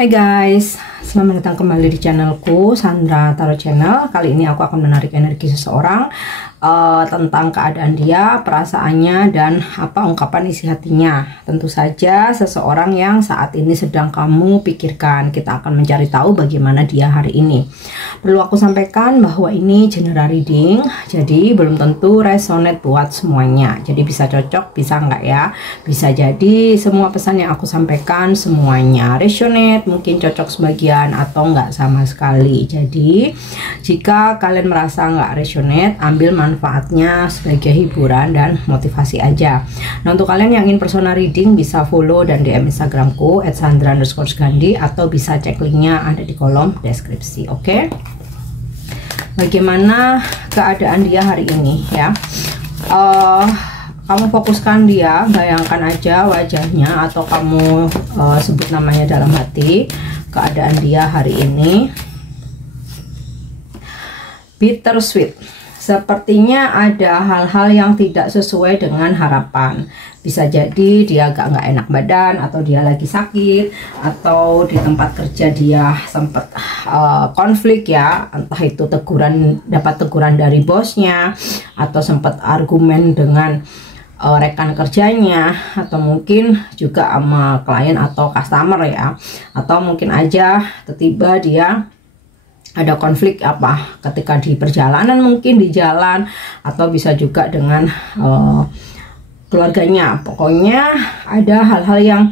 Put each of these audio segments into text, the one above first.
Hai guys, selamat datang kembali di channelku Sandra Tarot Channel. Kali ini aku akan menarik energi seseorang tentang keadaan dia, perasaannya, dan apa ungkapan isi hatinya. Tentu saja seseorang yang saat ini sedang kamu pikirkan. Kita akan mencari tahu bagaimana dia hari ini. Perlu aku sampaikan bahwa ini general reading, jadi belum tentu resonate buat semuanya. Jadi bisa cocok, bisa enggak ya. Bisa jadi semua pesan yang aku sampaikan semuanya resonate, mungkin cocok sebagian atau enggak sama sekali. Jadi jika kalian merasa enggak resonate, ambil manfaatnya sebagai hiburan dan motivasi aja. Nah, untuk kalian yang ingin personal reading bisa follow dan DM Instagramku @sandra_gandhi atau bisa cek linknya ada di kolom deskripsi. Oke? Bagaimana keadaan dia hari ini ya? Kamu fokuskan dia, bayangkan aja wajahnya atau kamu sebut namanya dalam hati. Keadaan dia hari ini bittersweet. Sepertinya ada hal-hal yang tidak sesuai dengan harapan. Bisa jadi dia agak nggak enak badan, atau dia lagi sakit, atau di tempat kerja dia sempat konflik ya, entah itu dapat teguran dari bosnya, atau sempat argumen dengan rekan kerjanya, atau mungkin juga sama klien atau customer ya, atau mungkin aja tiba-tiba dia ada konflik apa ketika di perjalanan, mungkin di jalan, atau bisa juga dengan keluarganya. Pokoknya ada hal-hal yang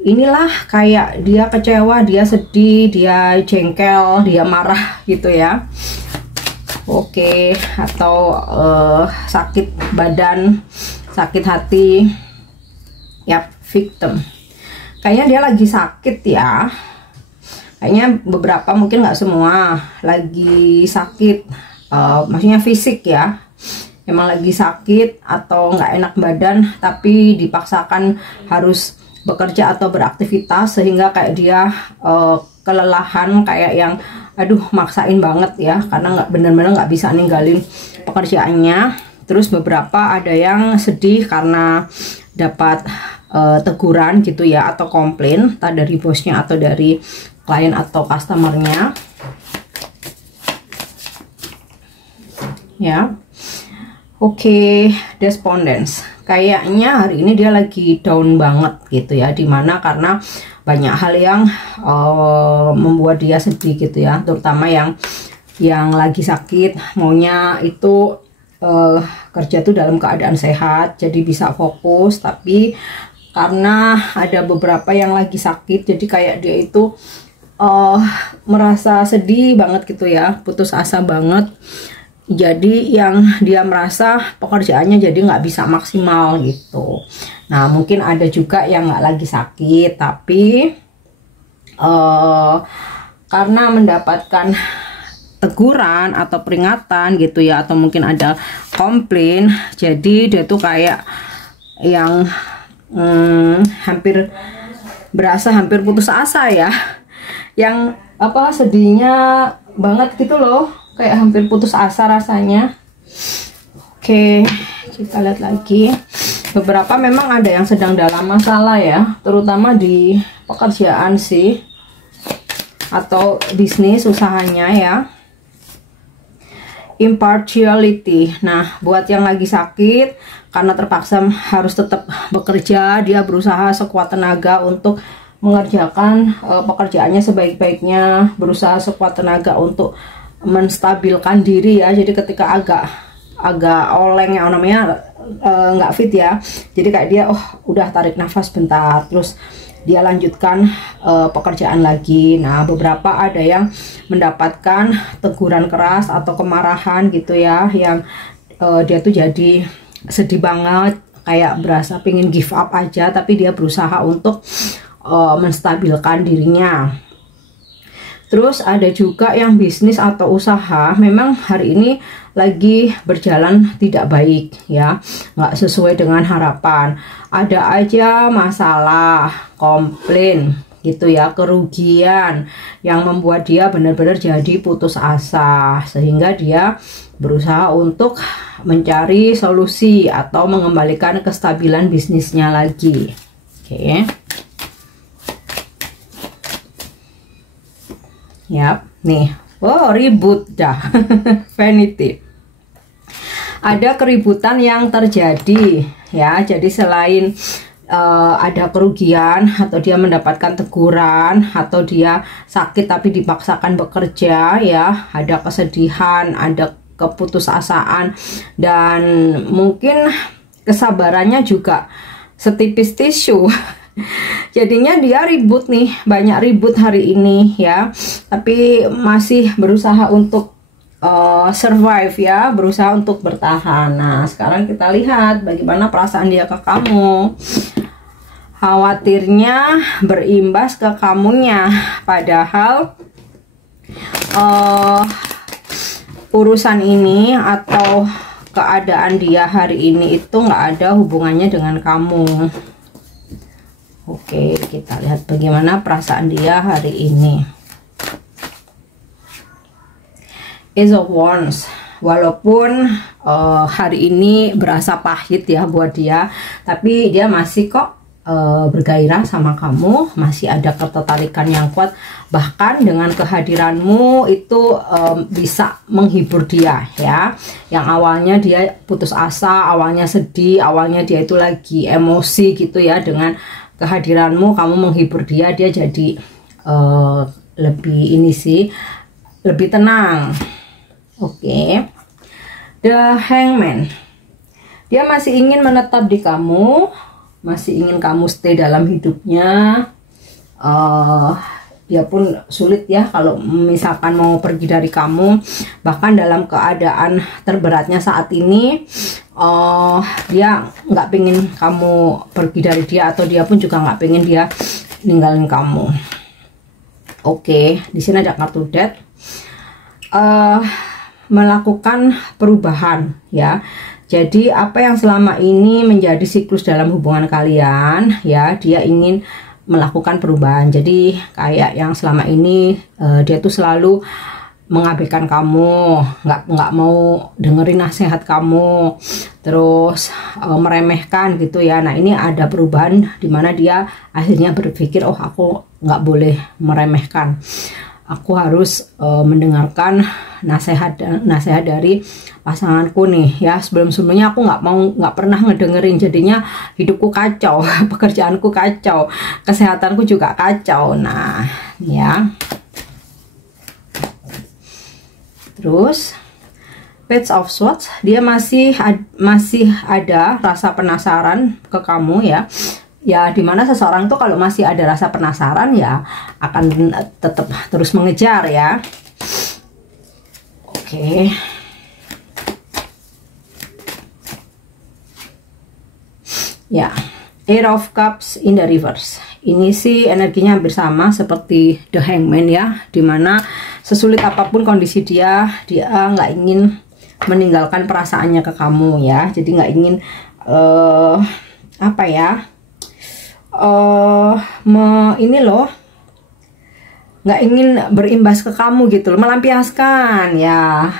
inilah kayak dia kecewa, dia sedih, dia jengkel, dia marah gitu ya. Oke, atau sakit badan, sakit hati ya, victim. Kayaknya dia lagi sakit ya. Kayaknya beberapa, mungkin nggak semua, lagi sakit, maksudnya fisik ya, emang lagi sakit atau nggak enak badan, tapi dipaksakan harus bekerja atau beraktivitas sehingga kayak dia kelelahan, kayak yang aduh maksain banget ya, karena nggak bener-bener nggak bisa ninggalin pekerjaannya. Terus beberapa ada yang sedih karena dapat teguran gitu ya, atau komplain entah dari bosnya atau dari klien atau customernya ya. Oke, despondence. Kayaknya hari ini dia lagi down banget gitu ya, dimana karena banyak hal yang membuat dia sedih gitu ya, terutama yang lagi sakit, maunya itu kerja tuh dalam keadaan sehat, jadi bisa fokus. Tapi karena ada beberapa yang lagi sakit, jadi kayak dia itu merasa sedih banget gitu ya, putus asa banget. Jadi yang dia merasa pekerjaannya jadi nggak bisa maksimal gitu. Nah, mungkin ada juga yang nggak lagi sakit, tapi karena mendapatkan teguran atau peringatan gitu ya, atau mungkin ada komplain, jadi dia tuh kayak yang hampir putus asa ya, yang apa, sedihnya banget gitu loh, kayak hampir putus asa rasanya. Oke, kita lihat lagi. Beberapa memang ada yang sedang dalam masalah ya, terutama di pekerjaan sih, atau bisnis usahanya ya. Impartiality. Nah, buat yang lagi sakit karena terpaksa harus tetap bekerja, dia berusaha sekuat tenaga untuk mengerjakan pekerjaannya sebaik-baiknya, berusaha sekuat tenaga untuk menstabilkan diri ya. Jadi ketika agak oleng ya namanya, nggak fit ya, jadi kayak dia udah tarik nafas bentar, terus dia lanjutkan pekerjaan lagi. Nah, beberapa ada yang mendapatkan teguran keras atau kemarahan gitu ya, yang dia tuh jadi sedih banget, kayak berasa pengen give up aja, tapi dia berusaha untuk menstabilkan dirinya. Terus ada juga yang bisnis atau usaha memang hari ini lagi berjalan tidak baik ya, nggak sesuai dengan harapan. Ada aja masalah, komplain gitu ya, kerugian yang membuat dia benar-benar jadi putus asa, sehingga dia berusaha untuk mencari solusi atau mengembalikan kestabilan bisnisnya lagi. Oke. Yap, nih, oh ribut dah. Vanity. Ada keributan yang terjadi ya. Jadi selain ada kerugian atau dia mendapatkan teguran atau dia sakit tapi dipaksakan bekerja ya, ada kesedihan, ada keputusasaan, dan mungkin kesabarannya juga setipis tisu. Jadinya dia ribut nih, banyak ribut hari ini ya, tapi masih berusaha untuk survive ya, berusaha untuk bertahan. Nah, sekarang kita lihat bagaimana perasaan dia ke kamu. Khawatirnya berimbas ke kamunya, padahal urusan ini atau keadaan dia hari ini itu nggak ada hubungannya dengan kamu. Oke, kita lihat bagaimana perasaan dia hari ini. Ace of Wands. Walaupun hari ini berasa pahit ya buat dia, tapi dia masih kok bergairah sama kamu, masih ada ketertarikan yang kuat. Bahkan dengan kehadiranmu itu bisa menghibur dia ya. Yang awalnya dia putus asa, awalnya sedih, awalnya dia itu lagi emosi gitu ya, dengan kehadiranmu kamu menghibur dia, dia jadi lebih ini sih, lebih tenang. Oke. The Hangman. Dia masih ingin menetap di kamu, masih ingin kamu stay dalam hidupnya. Dia pun sulit ya kalau misalkan mau pergi dari kamu. Bahkan dalam keadaan terberatnya saat ini, dia nggak pengen kamu pergi dari dia, atau dia pun juga nggak pengen dia ninggalin kamu. Oke, di sini ada kartu Death. Melakukan perubahan ya. Jadi apa yang selama ini menjadi siklus dalam hubungan kalian ya, dia ingin melakukan perubahan. Jadi kayak yang selama ini dia tuh selalu mengabaikan kamu, nggak mau dengerin nasihat kamu, terus meremehkan gitu ya. Nah, ini ada perubahan di mana dia akhirnya berpikir, oh aku nggak boleh meremehkan, aku harus mendengarkan nasihat dari pasanganku nih ya. Sebelumnya aku nggak pernah ngedengerin, jadinya hidupku kacau, pekerjaanku kacau, kesehatanku juga kacau. Nah ya, terus Page of Swords, dia masih ada rasa penasaran ke kamu ya. Ya, dimana seseorang tuh kalau masih ada rasa penasaran ya akan tetap terus mengejar ya. Oke. Ya, Eight of Cups in the reverse. Ini sih energinya hampir sama seperti The Hangman ya, dimana sesulit apapun kondisi dia nggak ingin meninggalkan perasaannya ke kamu ya. Jadi nggak ingin apa ya, ini loh, nggak ingin berimbas ke kamu gitu loh, melampiaskan ya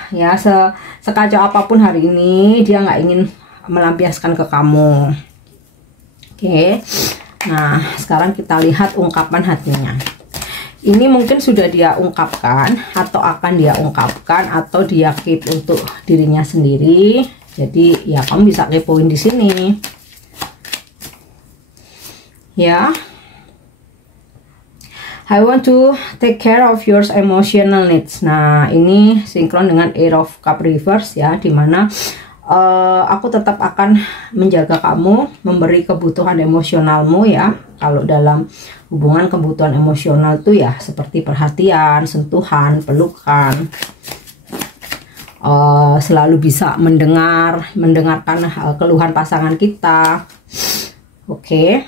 sekacau apapun hari ini dia nggak ingin melampiaskan ke kamu. Oke, nah sekarang kita lihat ungkapan hatinya. Ini mungkin sudah dia ungkapkan atau akan dia ungkapkan atau dia keep untuk dirinya sendiri. Jadi ya kamu bisa kepoin di sini. Ya, I want to take care of your emotional needs. Nah, ini sinkron dengan Eight of Cup reverse ya, dimana aku tetap akan menjaga kamu, memberi kebutuhan emosionalmu ya. Kalau dalam hubungan, kebutuhan emosional tuh ya seperti perhatian, sentuhan, pelukan, selalu bisa mendengarkan keluhan pasangan kita. Oke.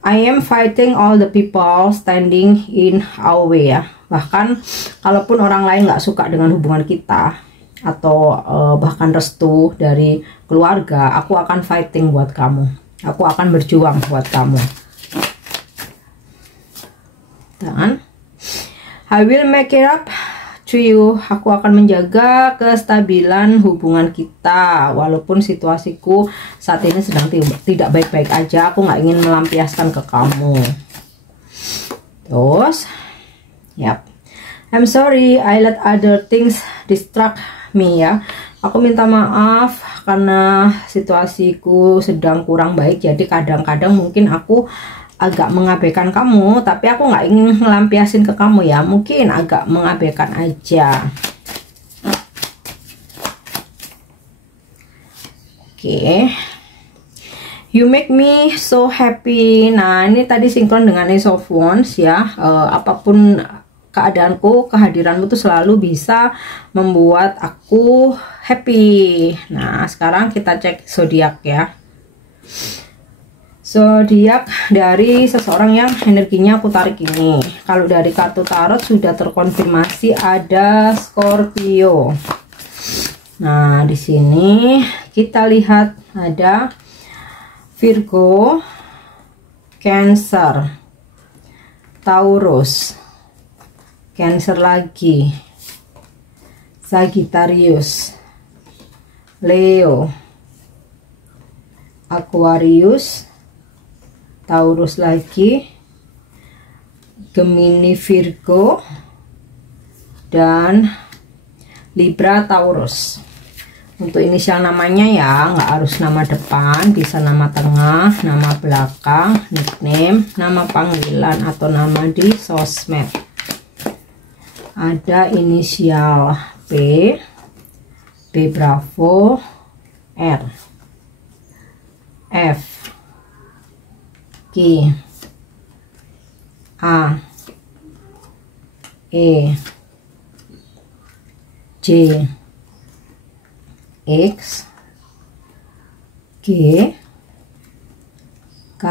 I am fighting all the people standing in our way ya. Bahkan kalaupun orang lain nggak suka dengan hubungan kita, atau bahkan restu dari keluarga, aku akan fighting buat kamu, aku akan berjuang buat kamu. Dan I will make it up to you. Aku akan menjaga kestabilan hubungan kita walaupun situasiku saat ini sedang tidak baik-baik aja. Aku nggak ingin melampiaskan ke kamu. Terus yap, I'm sorry I let other things distract me ya. Aku minta maaf karena situasiku sedang kurang baik, jadi kadang-kadang mungkin aku agak mengabaikan kamu, tapi aku nggak ingin ngelampiasin ke kamu ya, mungkin agak mengabaikan aja. Oke. You make me so happy. Nah, ini tadi sinkron dengan Ace of Wands ya. Apapun keadaanku, kehadiranmu tuh selalu bisa membuat aku happy. Nah, sekarang kita cek zodiak ya. Zodiak dari seseorang yang energinya aku tarik ini. Kalau dari kartu tarot sudah terkonfirmasi ada Scorpio. Nah, di sini kita lihat ada Virgo, Cancer, Taurus, Cancer lagi, Sagittarius, Leo, Aquarius, Taurus lagi, Gemini, Virgo, dan Libra, Taurus. Untuk inisial namanya ya, nggak harus nama depan, bisa nama tengah, nama belakang, nickname, nama panggilan, atau nama di sosmed. Ada inisial P, B Bravo, R, F, Q, A, E, J, X, G, K,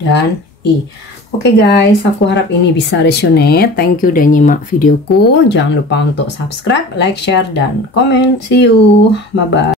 dan I. Oke guys, aku harap ini bisa resonate. Thank you udah nyimak videoku. Jangan lupa untuk subscribe, like, share, dan komen. See you. Bye-bye.